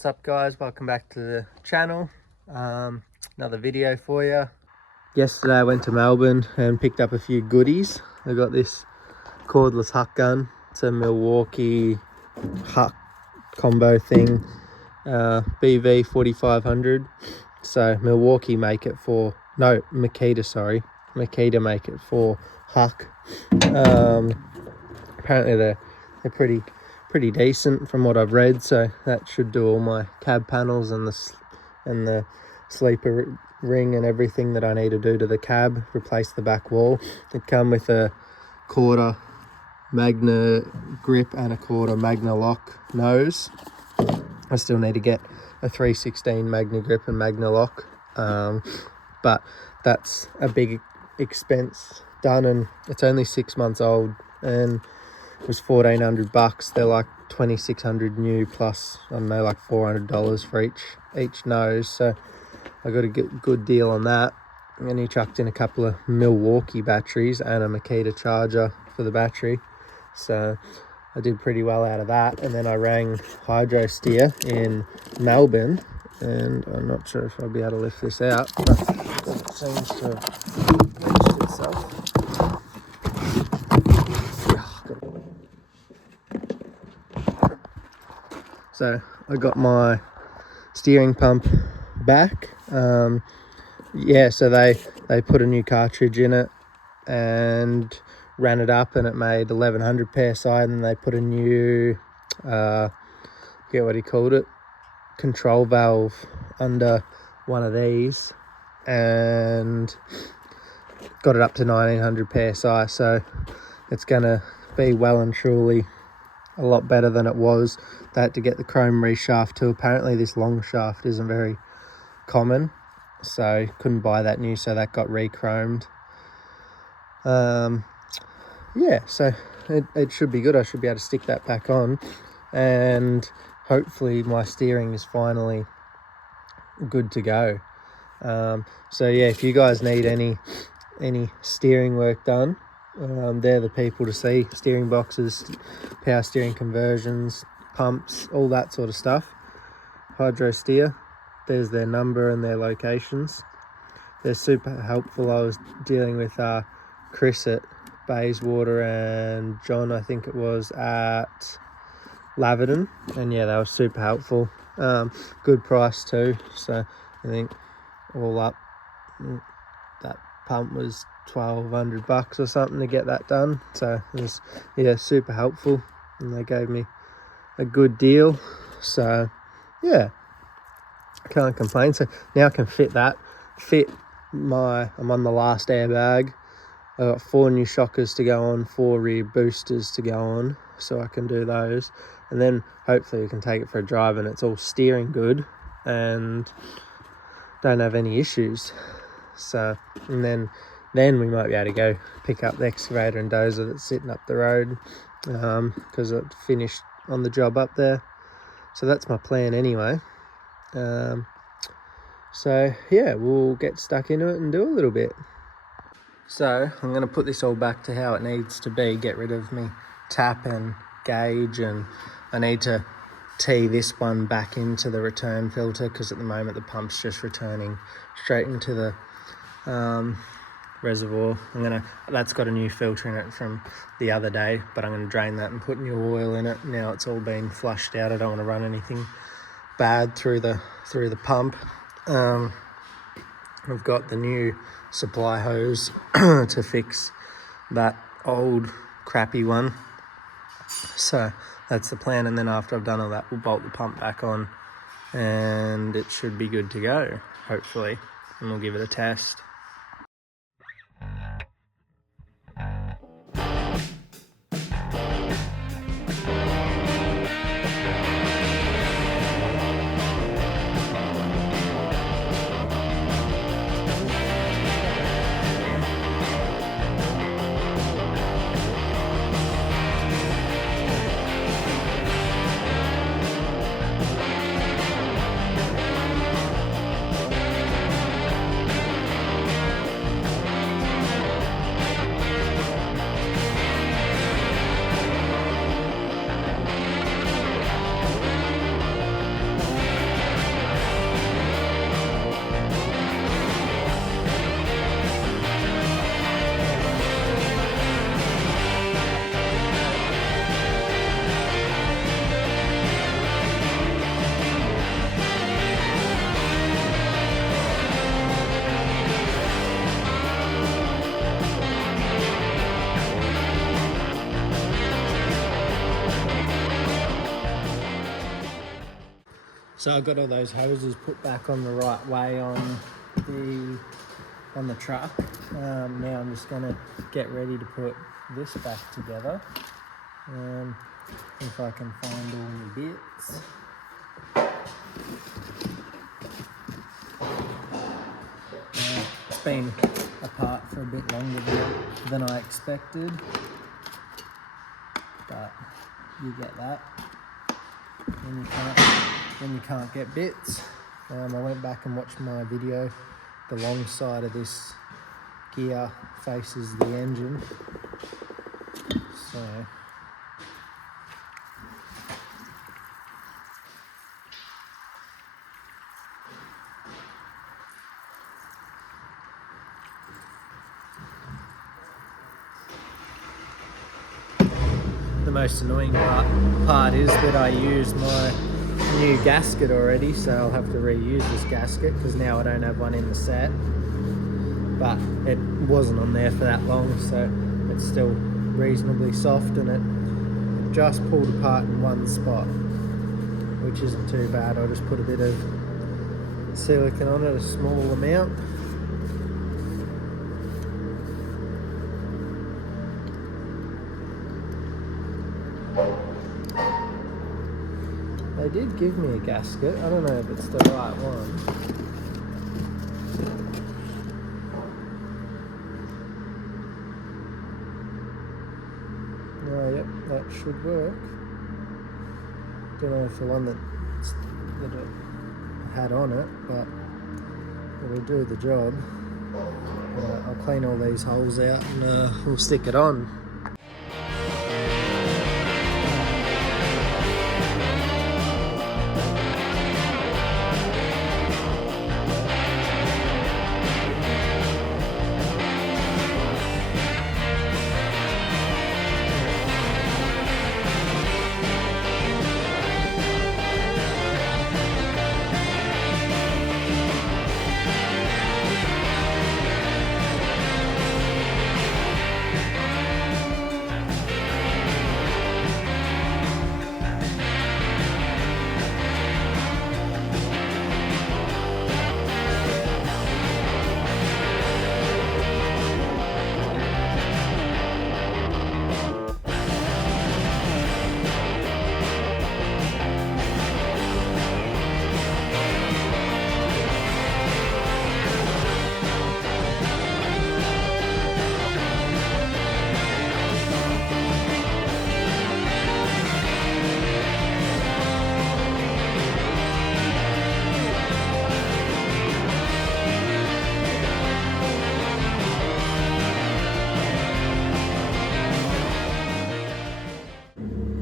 What's up guys, welcome back to the channel. Another video for you. Yesterday I went to Melbourne and picked up a few goodies. I got this cordless huck gun. It's a Milwaukee huck combo thing, BV 4500. So Milwaukee make it for, no, Makita, sorry. Makita make it for huck. Apparently they're pretty decent from what I've read, so that should do all my cab panels and the sleeper ring and everything that I need to do to the cab. Replace the back wall. It come with a quarter Magna grip and a quarter Magna lock nose. I still need to get a 316 Magna grip and Magna lock, but that's a big expense done, and it's only 6 months old, and it was $1,400. They're like $2,600 new, plus I don't know, like $400 for each nose. So I got a good deal on that. And he chucked in a couple of Milwaukee batteries and a Makita charger for the battery. So I did pretty well out of that. And then I rang Hydro Steer in Melbourne, and I'm not sure if I'll be able to lift this out, but it seems to have finished itself. So I got my steering pump back. Yeah, so they put a new cartridge in it and ran it up, and it made 1100 psi, and then they put a new forget what he called it, control valve under one of these, and got it up to 1900 psi. So it's gonna be well and truly a lot better than it was. They had to get the chrome reshaft too. Apparently this long shaft isn't very common, so couldn't buy that new, so that got re-chromed. Yeah, so it should be good. I should be able to stick that back on, and hopefully my steering is finally good to go. So yeah, if you guys need any steering work done, they're the people to see. Steering boxes, power steering conversions, pumps, all that sort of stuff. Hydro Steer, there's their number and their locations. They're super helpful. I was dealing with Chris at Bayswater and John, I think it was, at Laverton, and yeah, they were super helpful. Good price too. So I think all up that pump was $1,200 or something to get that done. So it was, yeah, super helpful, and they gave me a good deal. So yeah, can't complain. So now I can fit I'm on the last airbag. I got 4 new shockers to go on, 4 rear boosters to go on, so I can do those, and then hopefully we can take it for a drive and it's all steering good and don't have any issues. So, and then we might be able to go pick up the excavator and dozer that's sitting up the road, because it finished on the job up there. So that's my plan anyway. So yeah, we'll get stuck into it and do a little bit. So I'm going to put this all back to how it needs to be, get rid of me tap and gauge, and I need to tee this one back into the return filter, because at the moment the pump's just returning straight into the reservoir. That's got a new filter in it from the other day, but I'm going to drain that and put new oil in it. Now it's all been flushed out. I don't want to run anything bad through the pump. I've got the new supply hose to fix that old crappy one. So that's the plan, and then after I've done all that, we'll bolt the pump back on and it should be good to go, hopefully, and we'll give it a test. So I got all those hoses put back on the right way on the truck. Now I'm just gonna get ready to put this back together. If I can find all my bits. It's been apart for a bit longer than I expected, but you get that. When you can't get bits. I went back and watched my video. The long side of this gear faces the engine. So the most annoying part is that I used my new gasket already, so I'll have to reuse this gasket because now I don't have one in the set. But it wasn't on there for that long, so it's still reasonably soft, and it just pulled apart in one spot, which isn't too bad. I'll just put a bit of silicone on it, a small amount. They did give me a gasket. I don't know if it's the right one. Oh, yep, that should work. Don't know if the one that it had on it, but it'll do the job. I'll clean all these holes out and we'll stick it on.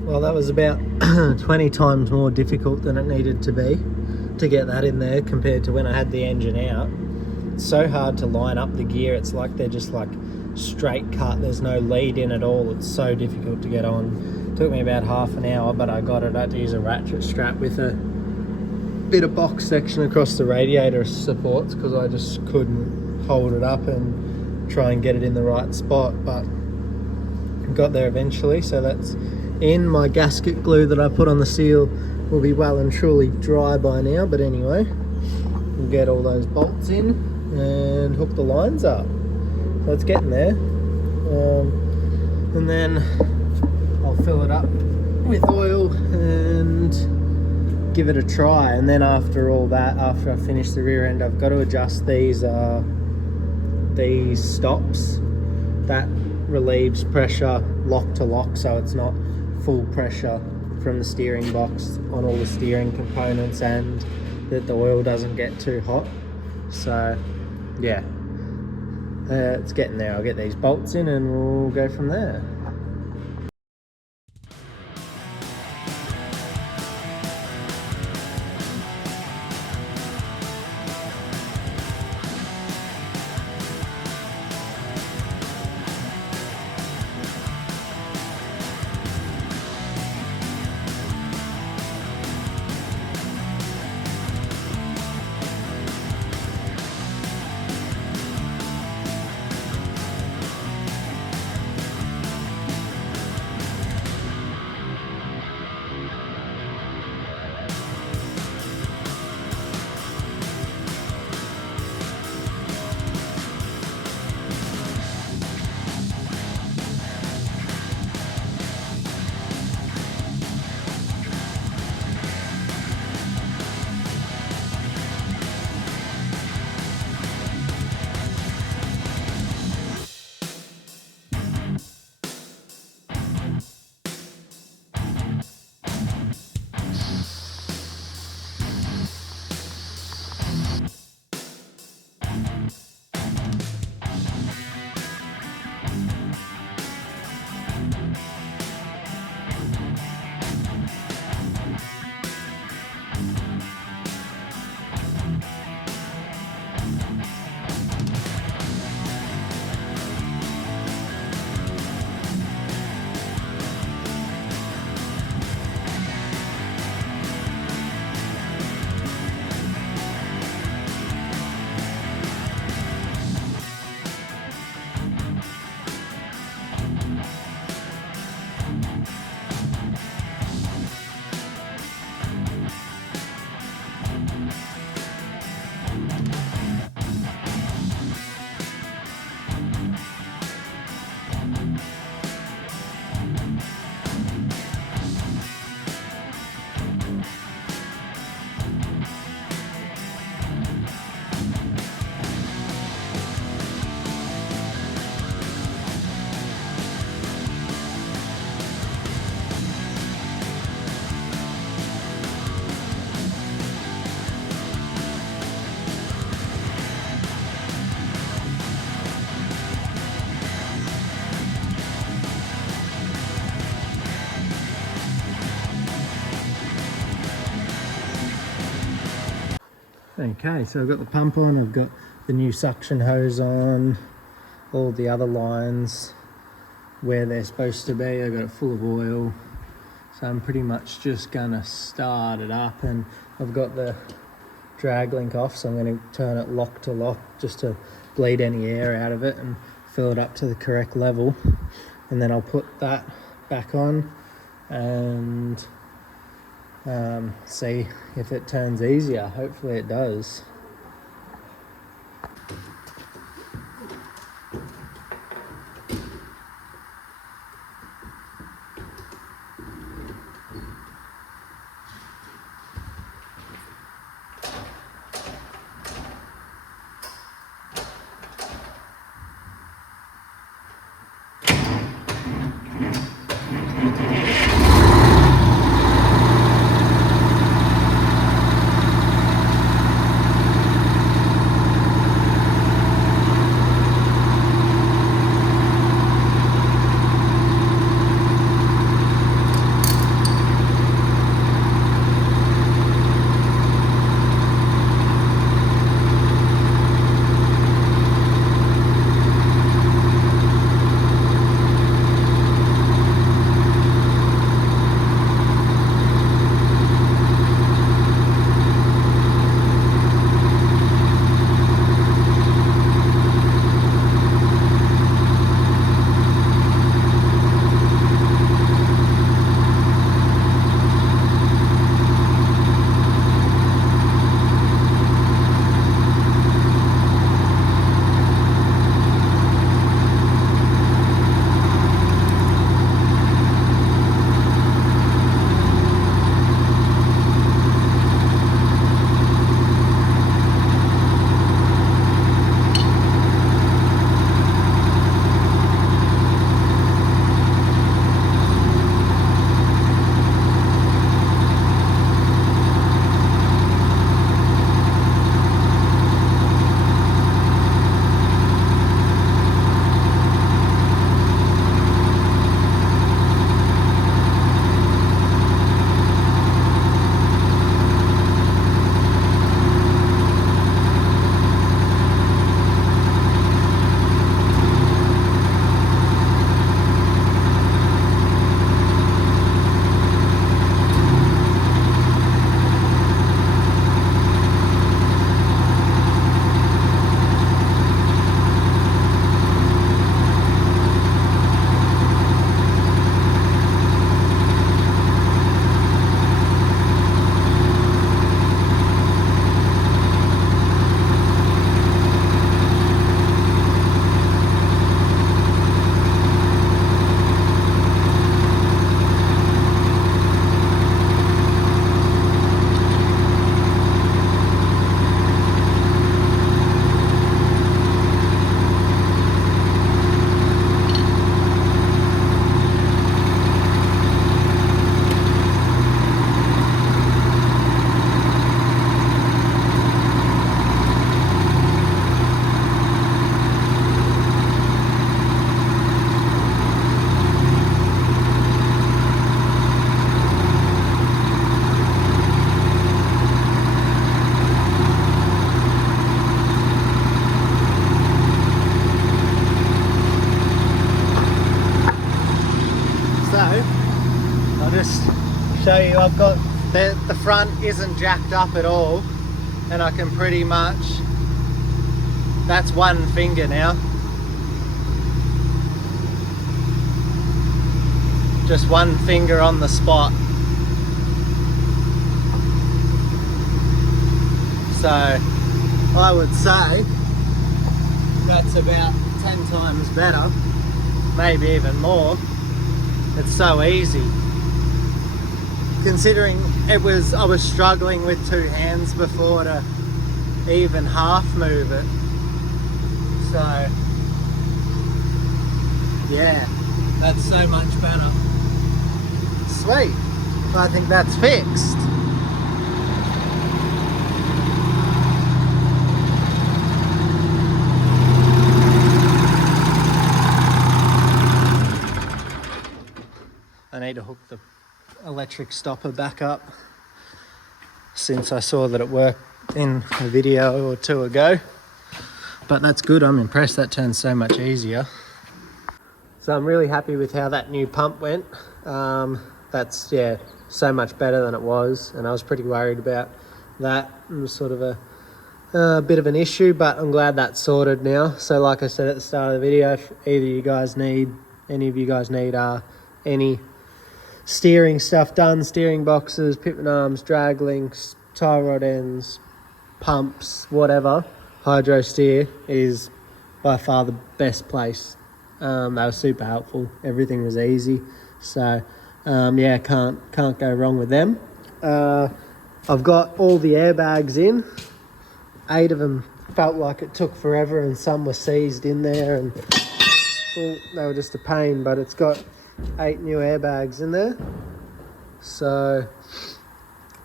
Well, that was about 20 times more difficult than it needed to be to get that in there compared to when I had the engine out. It's so hard to line up the gear. It's like they're just like straight cut. There's no lead in at all. It's so difficult to get on. It took me about half an hour, but I got it. I had to use a ratchet strap with a bit of box section across the radiator supports because I just couldn't hold it up and try and get it in the right spot, but got there eventually. So that's in. My gasket glue that I put on the seal will be well and truly dry by now, but anyway, we'll get all those bolts in and hook the lines up. So it's getting there, and then I'll fill it up with oil and give it a try. And then after all that, after I finish the rear end, I've got to adjust these stops. That relieves pressure lock to lock, so it's not full pressure from the steering box on all the steering components, and that the oil doesn't get too hot. So yeah, it's getting there. I'll get these bolts in and we'll go from there. Okay, so I've got the pump on, I've got the new suction hose on, all the other lines where they're supposed to be. I've got it full of oil. So I'm pretty much just gonna start it up, and I've got the drag link off, so I'm gonna turn it lock to lock just to bleed any air out of it and fill it up to the correct level. And then I'll put that back on and see if it turns easier. Hopefully it does. I'll just show you, I've got the front isn't jacked up at all, and I can pretty much, that's one finger now, just one finger on the spot. So I would say that's about 10 times better, maybe even more. It's so easy. Considering I was struggling with two hands before to even half move it. So yeah, that's so much better. Sweet. I think that's fixed. I need to hook the electric stopper back up since I saw that it in a video or two ago. But that's good, I'm impressed, that turns so much easier. So I'm really happy with how that new pump went. That's, yeah, so much better than it was, and I was pretty worried about that. It was sort of a bit of an issue, but I'm glad that's sorted now. So like I said at the start of the video, if any of you guys need any steering stuff done, steering boxes, pitman arms, drag links, tie rod ends, pumps, whatever, Hydro Steer is by far the best place. They were super helpful. Everything was easy. So yeah, can't go wrong with them. I've got all the airbags in. 8 of them felt like it took forever, and some were seized in there, and they were just a pain, but it's got 8 new airbags in there. So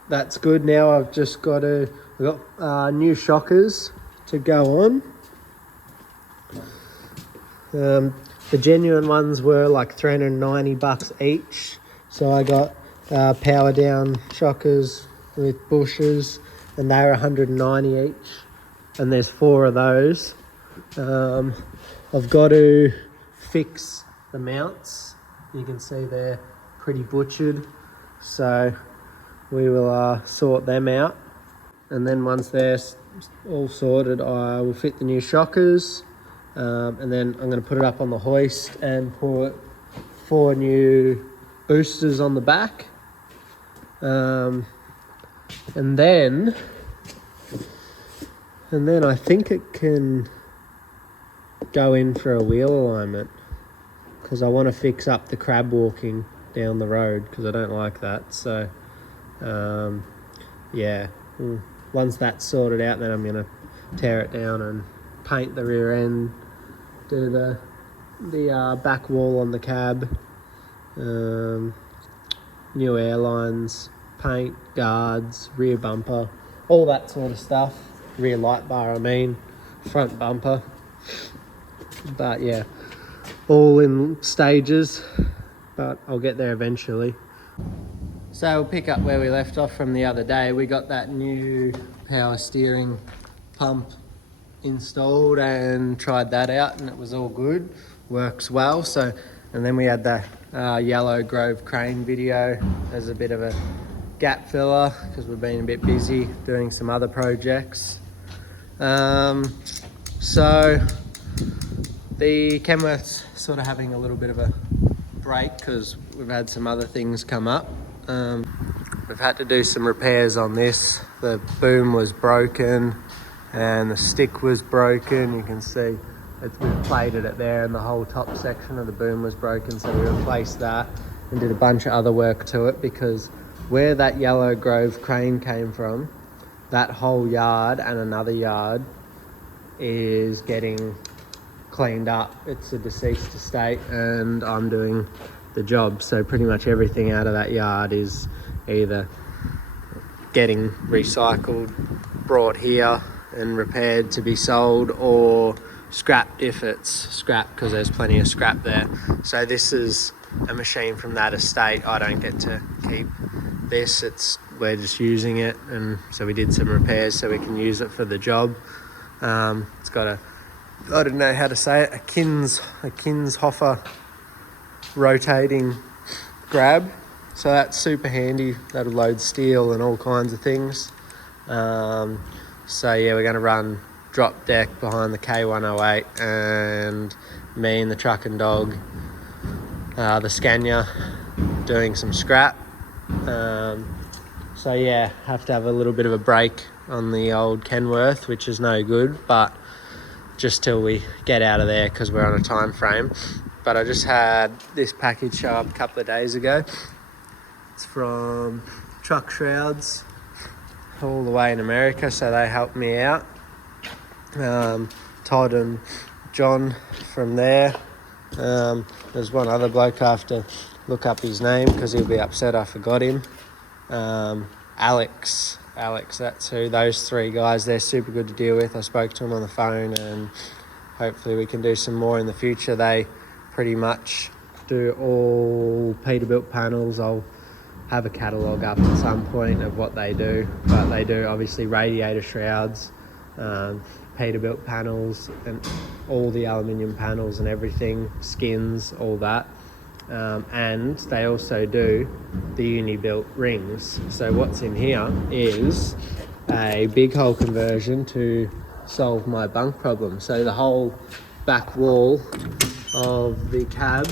that's good. Now I've just we've got new shockers to go on. The genuine ones were like $390 each. So I got power down shockers with bushes, and they were $190 each. And there's 4 of those. I've got to fix the mounts. You can see they're pretty butchered. So we will sort them out. And then once they're all sorted, I will fit the new shockers. And then I'm going to put it up on the hoist and put 4 new boosters on the back. And then I think it can go in for a wheel alignment, because I want to fix up the crab walking down the road, because I don't like that. So yeah, once that's sorted out, then I'm going to tear it down and paint the rear end, do the back wall on the cab, new airlines, paint, guards, rear bumper, all that sort of stuff. Rear light bar, front bumper. But yeah, all in stages, but I'll get there eventually. So we'll pick up where we left off from the other day. We got that new power steering pump installed and tried that out, and it was all good, works well. So, and then we had the Yellow Grove crane video as a bit of a gap filler, because we've been a bit busy doing some other projects. So the Kenworth's sort of having a little bit of a break because we've had some other things come up. We've had to do some repairs on this. The boom was broken and the stick was broken. You can see we've plated it there, and the whole top section of the boom was broken, so we replaced that and did a bunch of other work to it, because where that Yellow Grove crane came from, that whole yard and another yard is getting cleaned up. It's a deceased estate and I'm doing the job, so pretty much everything out of that yard is either getting recycled, brought here and repaired to be sold, or scrapped if it's scrap, because there's plenty of scrap there. So this is a machine from that estate. I don't get to keep this, we're just using it, and so we did some repairs so we can use it for the job. It's got I don't know how to say it, a Kinshofer rotating grab, so that's super handy. That'll load steel and all kinds of things. So yeah, we're going to run drop deck behind the K108, and me and the truck and dog, the Scania, doing some scrap. So yeah, have to have a little bit of a break on the old Kenworth, which is no good, but just till we get out of there, because we're on a time frame. But I just had this package show up a couple of days ago. It's from Truck Shrouds, all the way in America, so they helped me out. Todd and John from there. There's one other bloke I have to look up his name, because he'll be upset I forgot him. Alex, that's who. Those 3 guys, they're super good to deal with. I spoke to them on the phone, and hopefully we can do some more in the future. They pretty much do all Peterbilt panels. I'll have a catalogue up at some point of what they do, but they do obviously radiator shrouds, Peterbilt panels, and all the aluminium panels and everything, skins, all that. And they also do the uni-built rings. So what's in here is a big hole conversion to solve my bunk problem. So the whole back wall of the cab,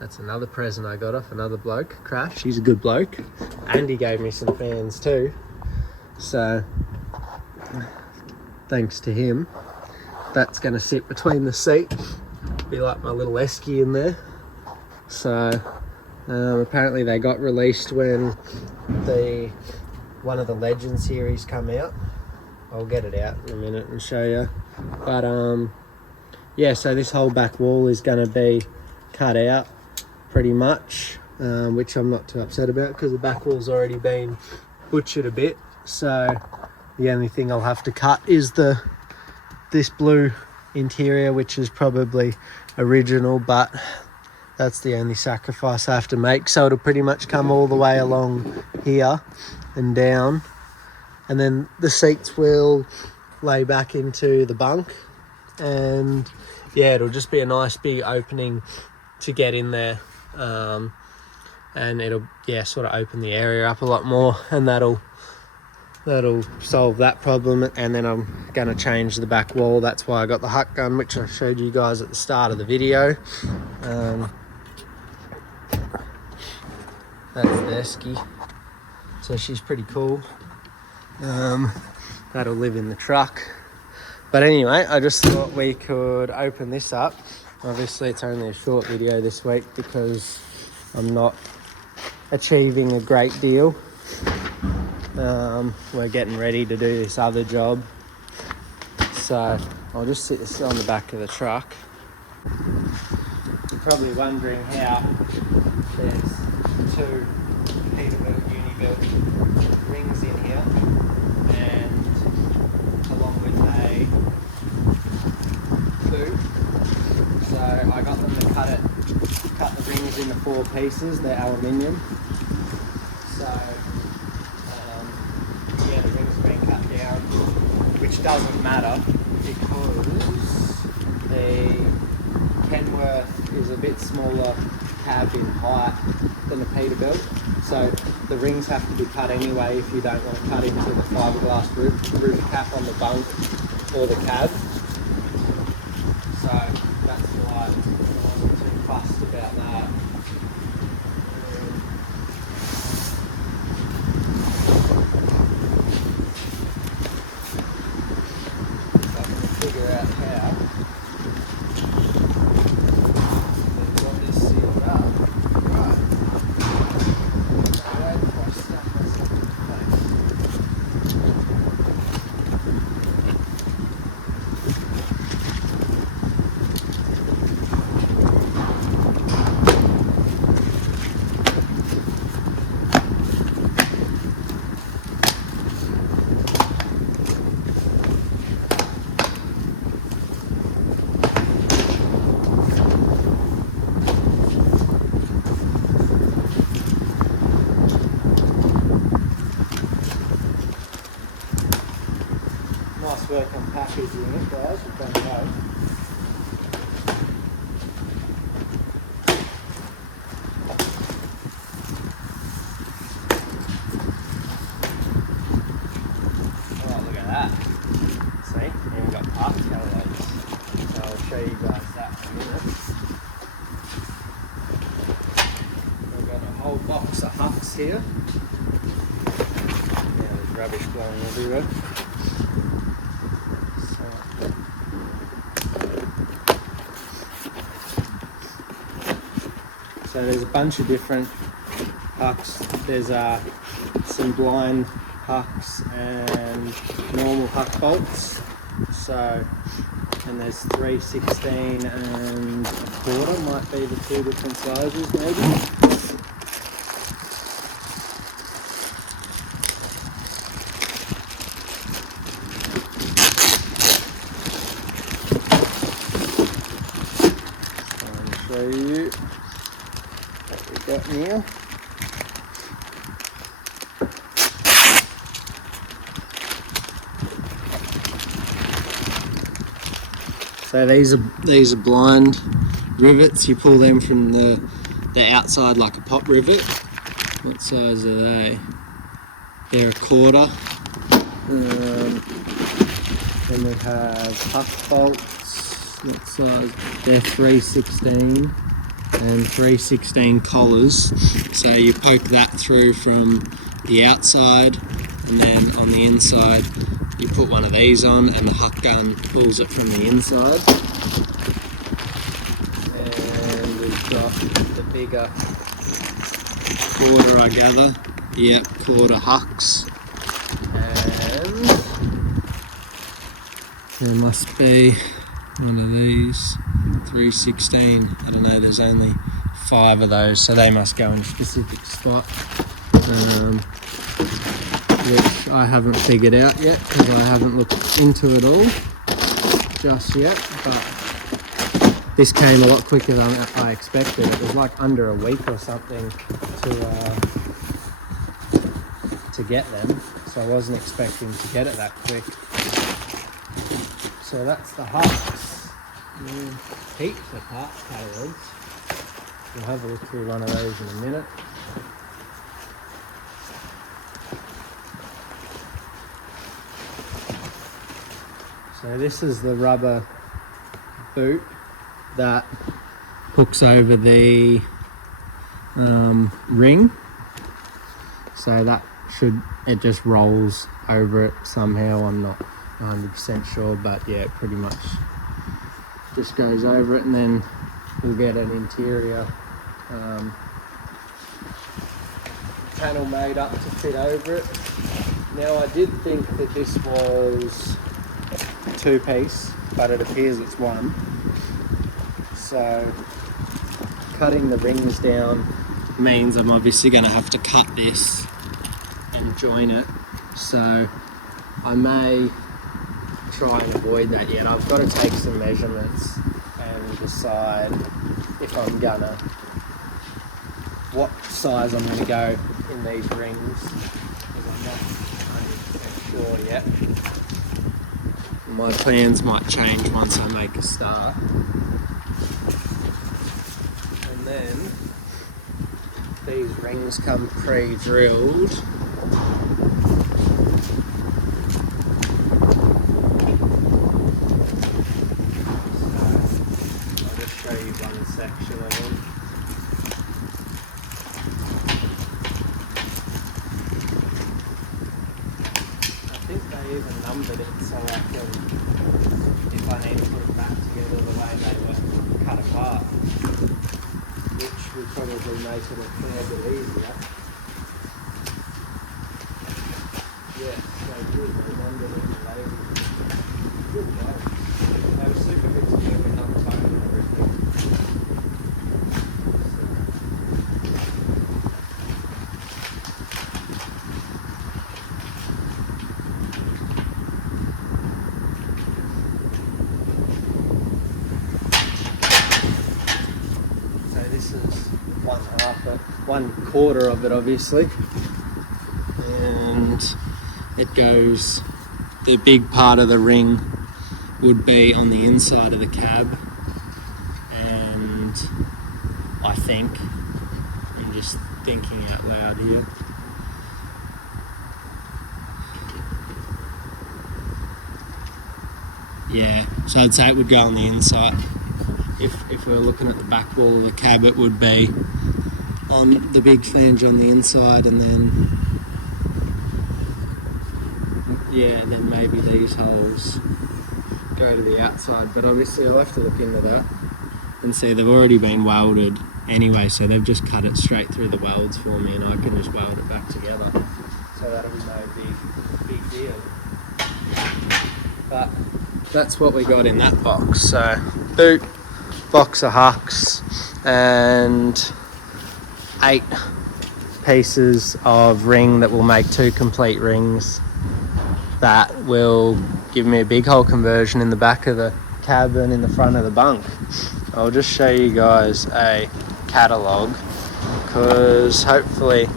that's another present I got off another bloke, Crash, he's a good bloke, and he gave me some fans too, so thanks to him. That's going to sit between the seat, be like my little esky in there. So apparently they got released when one of the Legend series come out. I'll get it out in a minute and show you. But yeah, so this whole back wall is going to be cut out pretty much, which I'm not too upset about because the back wall's already been butchered a bit. So the only thing I'll have to cut is this blue interior, which is probably original, but that's the only sacrifice I have to make. So it'll pretty much come all the way along here and down, and then the seats will lay back into the bunk, and yeah, it'll just be a nice big opening to get in there, and it'll sort of open the area up a lot more, and that'll solve that problem. And then I'm going to change the back wall. That's why I got the hut gun, which I showed you guys at the start of the video. That's the esky, so she's pretty cool. That'll live in the truck. But anyway, I just thought we could open this up. Obviously it's only a short video this week because I'm not achieving a great deal. We're getting ready to do this other job, so I'll just sit this on the back of the truck. You're probably wondering how there's two Peterbilt uni-built rings in here, and along with a boot. So I got them to cut the rings into 4 pieces. They're aluminium. So yeah, the rings have been cut down, which doesn't matter because the Kenworth is a bit smaller cab in height than the Peterbilt, so the rings have to be cut anyway if you don't want to cut into the fiberglass roof cap on the bunk or the cab. So that's why I wasn't too fussed about that. So I'm going to figure out how they've got this sealed up. Right. Wait before I stuff myself in the face. Nice work on packaging it, guys. We've done well. Oh, look at that. See? Even got park taillights. So I'll show you guys that in a minute. We've got a whole box of hucks here. Yeah, there's rubbish blowing everywhere. So there's a bunch of different hucks. There's some blind hucks and normal huck bolts. So, and there's 3/16 and 1/4 might be the 2 different sizes maybe. So I'll show you what we've got here. So these are blind rivets. You pull them from the outside like a pop rivet. What size are they? They're 1/4. Then we have huck bolts. What size? They're 3/16 and 3/16 collars. So you poke that through from the outside, and then on the inside you put one of these on, and the huck gun pulls it from the inside. And we've got the bigger 1/4, I gather. Yep, 1/4 hucks. And there must be one of these 3/16. I don't know, there's only 5 of those, so they must go in a specific spot, which I haven't figured out yet because I haven't looked into it all just yet. But this came a lot quicker than I expected. It was like under a week or something to get them, so I wasn't expecting to get it that quick. So that's the hucks. Heaps of part payloads. We'll have a look through one of those in a minute. So this is the rubber boot that hooks over the ring. So that it just rolls over it somehow. I'm not 100% sure, but yeah, pretty much just goes over it, and then we'll get an interior panel made up to fit over it. Now I did think that this was 2-piece, but it appears it's 1. So cutting the rings down means I'm obviously going to have to cut this and join it. So I may try and avoid that yet. I've got to take some measurements and decide if I'm gonna, what size I'm gonna go in these rings, because I'm not 100% sure yet. My plans might change once I make a start. And then these rings come pre-drilled. Section of them. I think they even numbered it so I can, if I need to put it back together the way they were cut apart, which will probably make it a fair bit easier. Yes, they did. They numbered it and labelled it. Good work. They were super good to do with enough time and everything. This is 1/4 of it, obviously, and it goes, the big part of the ring would be on the inside of the cab, and I think, I'm just thinking out loud here, yeah, so I'd say it would go on the inside. If we're looking at the back wall of the cab, it would be on the big flange on the inside, and then yeah, then maybe these holes go to the outside. But obviously I'll have to look into that and see. They've already been welded anyway, so they've just cut it straight through the welds for me, and I can just weld it back together. So that'll be no big deal. But that's what we got in that box. So boot, box of hucks, and 8 pieces of ring that will make 2 complete rings. That will give me a big hole conversion in the back of the cab and in the front of the bunk. I'll just show you guys a catalogue, because hopefully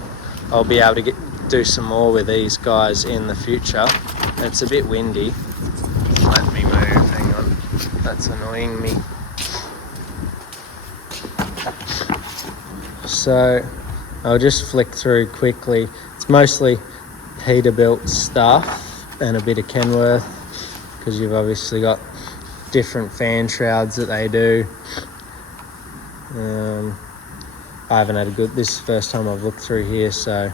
I'll be able to do some more with these guys in the future. It's a bit windy. Let me move, hang on. That's annoying me. So I'll just flick through quickly. It's mostly Peterbilt stuff and a bit of Kenworth, because you've obviously got different fan shrouds that they do. I haven't had this is the first time I've looked through here, so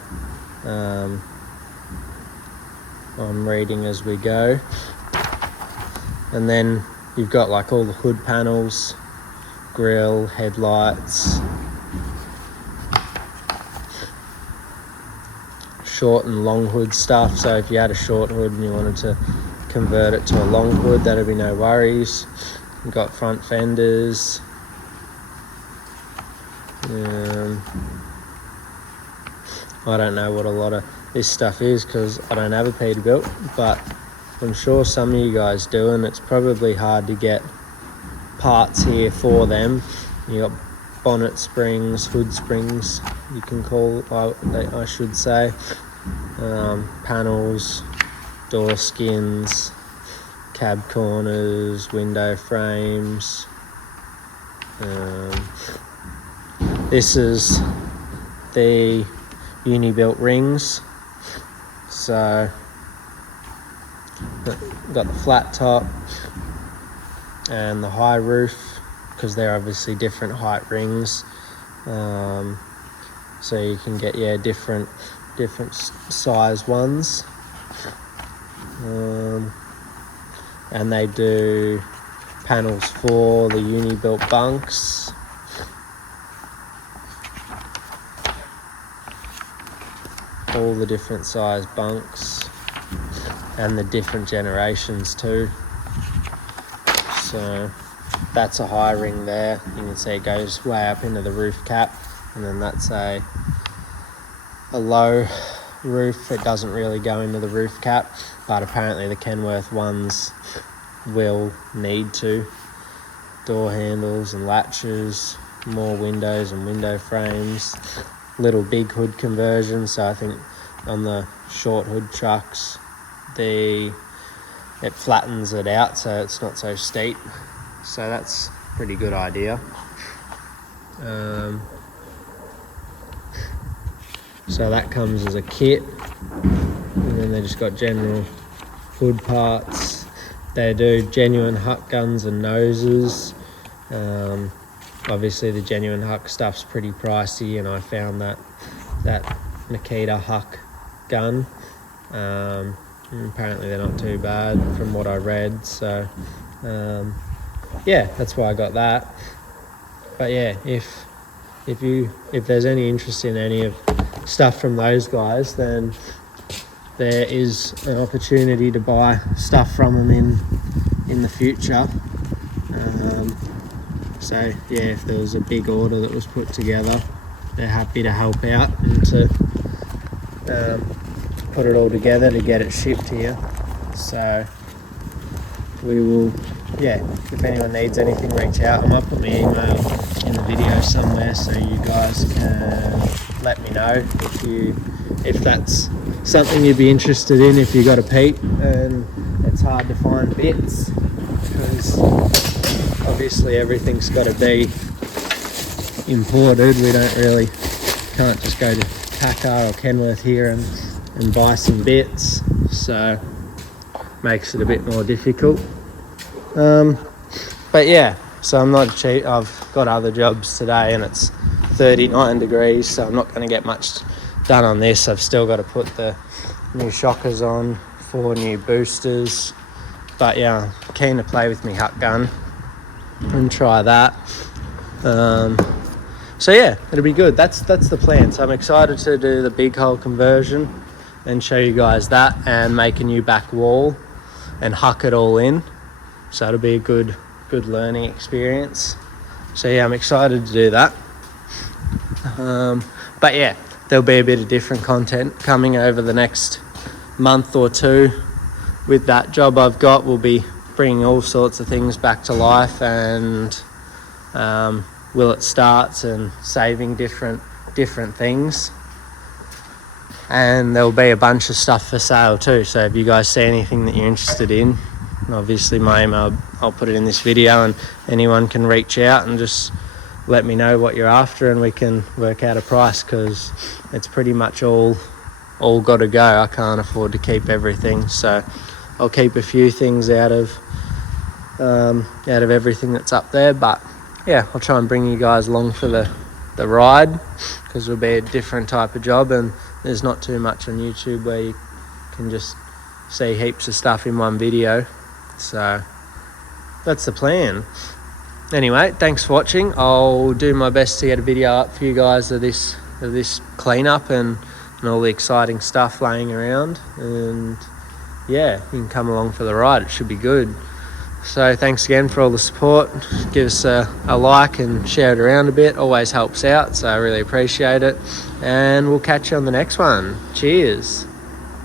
I'm reading as we go. And then you've got like all the hood panels, grille, headlights, short and long hood stuff. So if you had a short hood and you wanted to convert it to a long hood, that'd be no worries. You've got front fenders. I don't know what a lot of this stuff is because I don't have a Peterbilt, but I'm sure some of you guys do, and it's probably hard to get parts here for them. You got bonnet springs, hood springs, you can call, I should say, panels, door skins, cab corners, window frames. This is the uni-built rings. So got the flat top and the high roof, because they're obviously different height rings. So you can get different size ones. And they do panels for the uni-built bunks. All the different size bunks and the different generations too. So that's a high ring there. You can see it goes way up into the roof cap, and then that's a low roof. It doesn't really go into the roof cap, but apparently the Kenworth ones will need to. Door handles and latches, more windows and window frames, little big hood conversion. So I think on the short hood trucks, it flattens it out so it's not so steep. So that's a pretty good idea. So that comes as a kit, and then they just got general hood parts. They do genuine Huck guns and noses. Obviously the genuine Huck stuff's pretty pricey, and I found that Makita Huck gun, apparently they're not too bad from what I read. So that's why I got that. But yeah, if there's any interest in any of stuff from those guys, then there is an opportunity to buy stuff from them in the future. So yeah, if there was a big order that was put together, they're happy to help out and to put it all together to get it shipped here. So we will, if anyone needs anything, reach out. I might put my email in the video somewhere so you guys can let me know if that's something you'd be interested in. If you got a Pete and it's hard to find bits, because obviously everything's got to be imported. We can't just go to Packer or Kenworth here and buy some bits, so makes it a bit more difficult. But yeah, so I'm not cheap. I've got other jobs today and it's 39 degrees, so I'm not going to get much done on this. I've still got to put the new shockers on, 4 new boosters. But yeah, I'm keen to play with my Huck gun and try that. So yeah, it'll be good. That's the plan. So I'm excited to do the big hole conversion and show you guys that, and make a new back wall and huck it all in. So it'll be a good learning experience. So yeah, I'm excited to do that. But yeah, there'll be a bit of different content coming over the next month or two. With that job I've got, we'll be bringing all sorts of things back to life, and will it starts and saving different things. And there'll be a bunch of stuff for sale too, so if you guys see anything that you're interested in, And obviously my email, I'll put it in this video, and anyone can reach out and just let me know what you're after, and we can work out a price, because it's pretty much all got to go. I can't afford to keep everything, so I'll keep a few things out of everything that's up there. But yeah, I'll try and bring you guys along for the ride, because it'll be a different type of job, and there's not too much on YouTube where you can just see heaps of stuff in one video. So that's the plan. Anyway, thanks for watching. I'll do my best to get a video up for you guys of this cleanup and all the exciting stuff laying around. And yeah, you can come along for the ride. It should be good. So thanks again for all the support. Give us a like and share it around a bit. Always helps out, so I really appreciate it. And we'll catch you on the next one. Cheers.